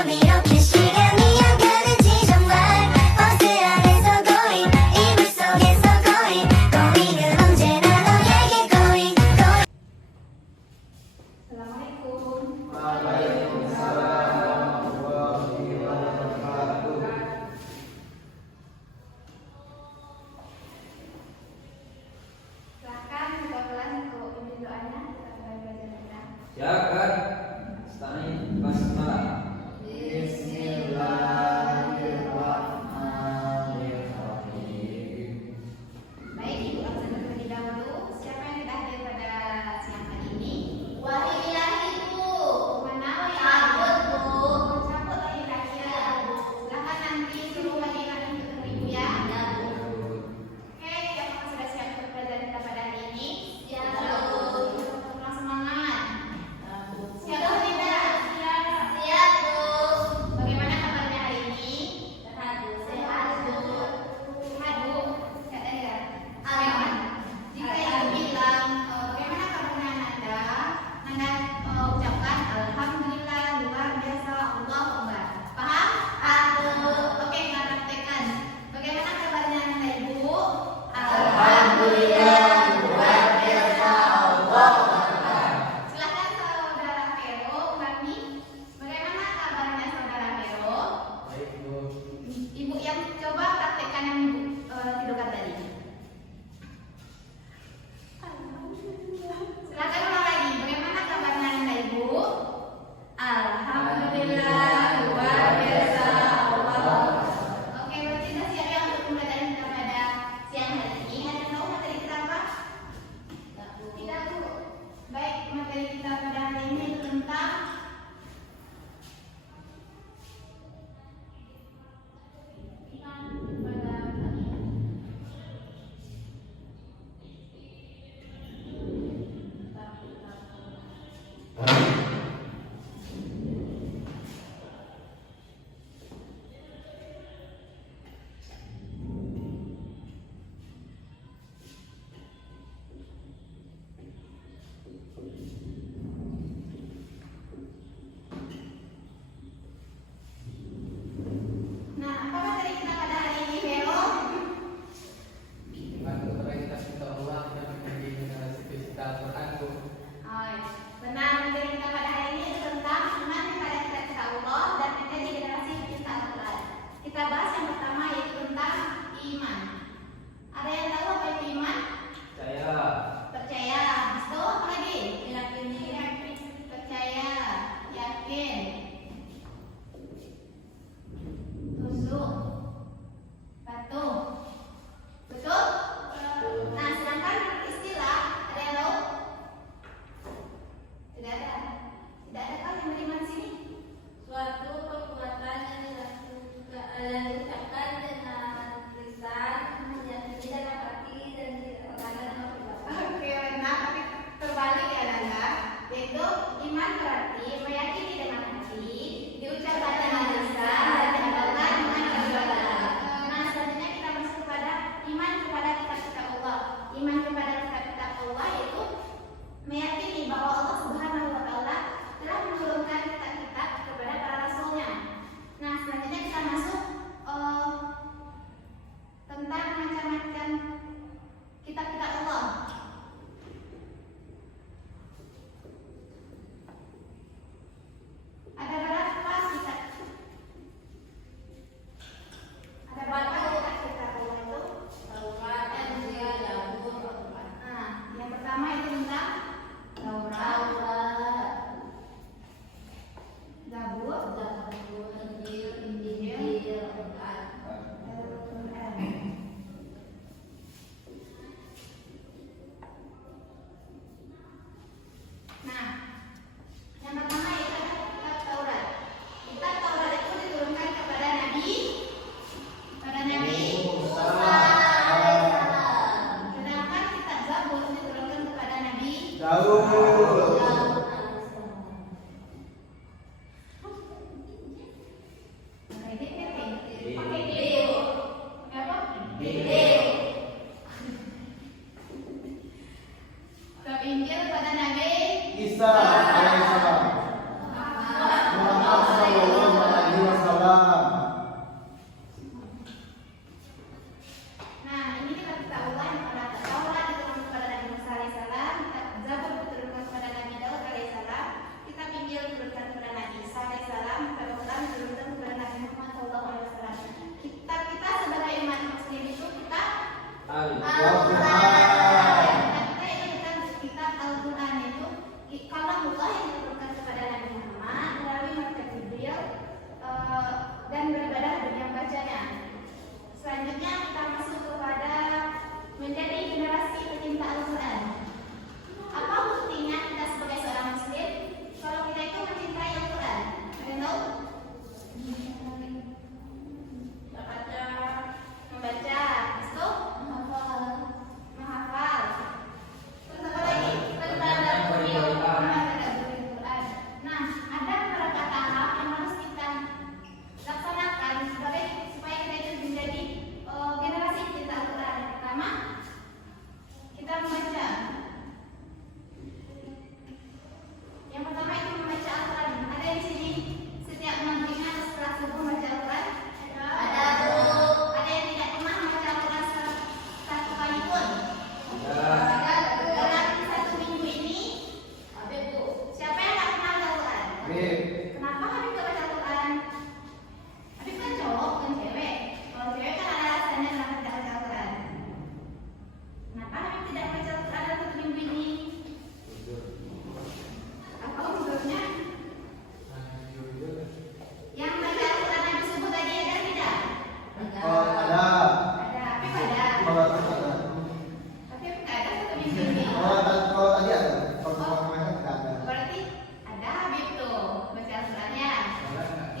밤 이렇게 시간이 안 가는지 정말 버스 안에서 고잉 이불 속에서 고잉 고잉은 언제나 너에게 고잉 고잉. Assalamualaikum. Waalaikumsalam warahmatullahi wabarakatuh. Silakan buka kelas untuk pimpin doanya. Kita kembali belajar kita. Ya kan, stani basmalah.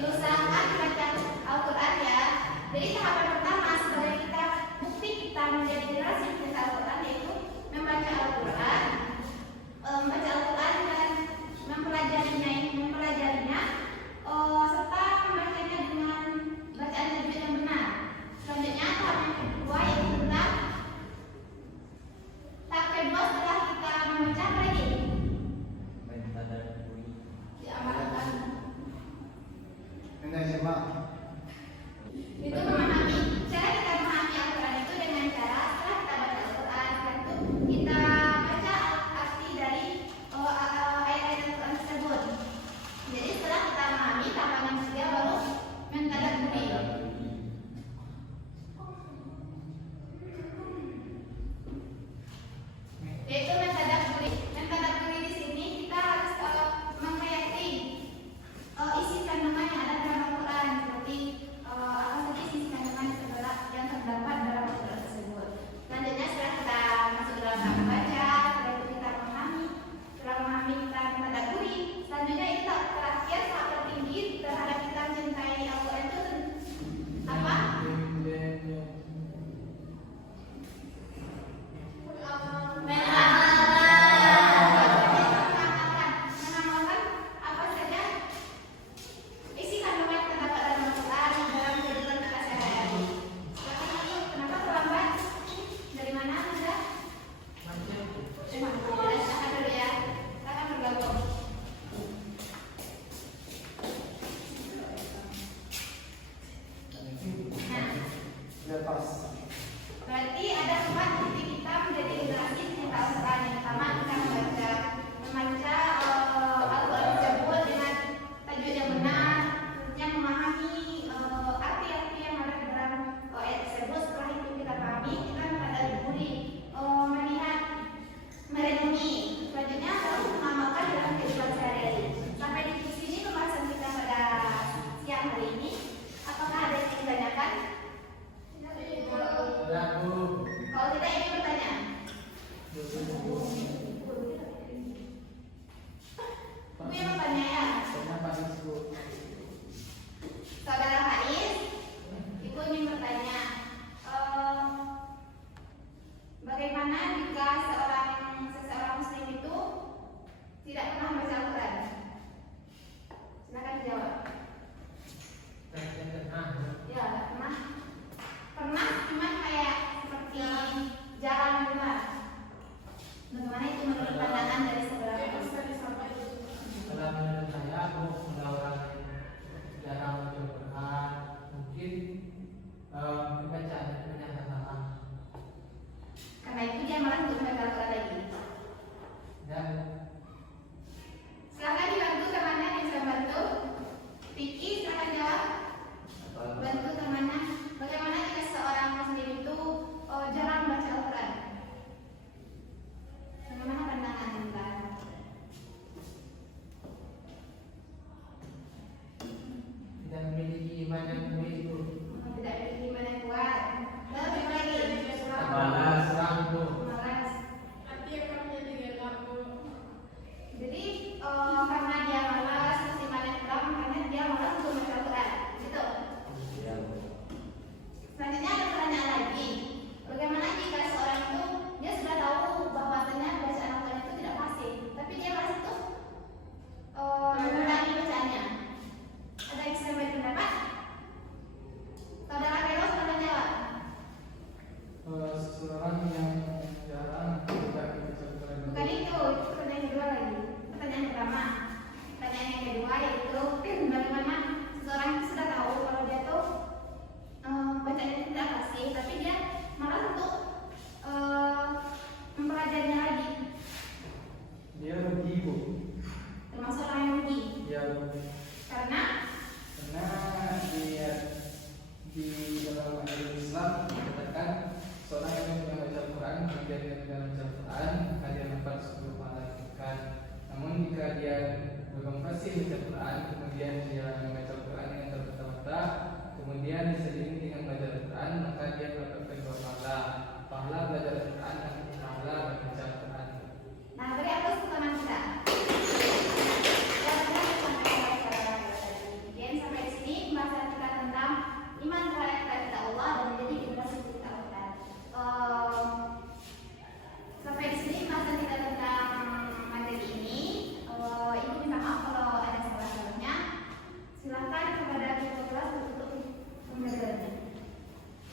diusahakan baca Al-Quran ya. Jadi tahapan pertama sebagai kita bukti kita menjadi generasi pecinta Al-Quran yaitu membaca Al-Quran, dan mempelajarinya, serta membacanya dengan bacaan tajwid yang benar. Selanjutnya tahap yang kedua yaitu tahap kedua setelah kita membaca apa lagi? Diamalkan. Itu memahami. Cara kita memahami Al-Quran itu dengan cara setelah kita baca Al-Quran, itu kita baca arti dari ayat-ayat Al-Quran tersebut. Jadi setelah kita memahami, tahapan yang ketiga baru mentadabburi. Yaitu mentadabburi. Mentadabburi di sini kita harus menghayati isi kandungan yang ada dalam Al-Quran, seperti apa saja isi kandungan yang terdapat dalam Al-Quran tersebut. Selanjutnya setelah kita masuk dalam tahap membaca, setelah itu kita memahami, setelah memahami kita mentadabburi. Selanjutnya itu tahap terakhir, tahap tertinggi terhadap kita mencintai Al-Quran itu apa? Mengamalkan apa saja isi kandungan yang terdapat dalam Al-Quran dalam kehidupan kita sehari-hari. Kenapa terlambat? Dari mana Anda? Silakan dulu ya. Silakan bergabung. Nah, berarti ada 4 titik kita menjadi generasi pecinta Al-Quran. Yang pertama kita membaca Al-Quran tersebut dengan tajwid yang benar, yang memahami arti-arti yang ada di dalam ayat tersebut. Setelah itu kita pahami, kita mentadabburi, melihat, merenungi. Selanjutnya baru mengamalkan dalam kehidupan sehari-hari. Sampai di sini pembahasan kita pada siang hari ini. Apakah ada yang ingin ditanyakan? Kalau tidak ingin bertanya. Bu yang bertanya ya. Saudara Faiz, Ibu ingin bertanya, bagaimana jika seseorang muslim itu tidak pernah membaca Al-Quran? Silakan dijawab. Ya, tidak pernah. Pernah, cuman kayak seperti jarang dengar. Bagaimana itu menurut pandangan dari saudara? Kalau menurut saya, aku sudah orang jarang baca Al-Quran, mungkin bacaannya ternyata salah. Karena itu dia malah untuk membaca Al-Quran lagi. Dan Silakan dibantu temannya yang bisa bantu. Vicky, silakan jawab. Bantu temannya. Bagaimana jika seorang muslim itu jarang membaca Al-Quran? Bagaimana pandangan Anda? tidak memiliki iman yang begitu. Tidak memiliki iman yang kuat. Lebih lagi. Malas, ragu. Malas. Arti akan menjadi gelap, Bu. Jadi karena dia malas, masih imannya kurang, makanya dia malas untuk membaca Al-Quran. Gitu. Selanjutnya ada pertanyaan lagi. Bagaimana jika seorang itu dia sudah tahu bahwasanya bacaan Al-Quran itu tidak fasih, tapi dia masih itu mengulangi bacaannya? Ada yang bisa beri pendapat?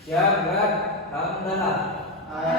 Jagat hamdalah.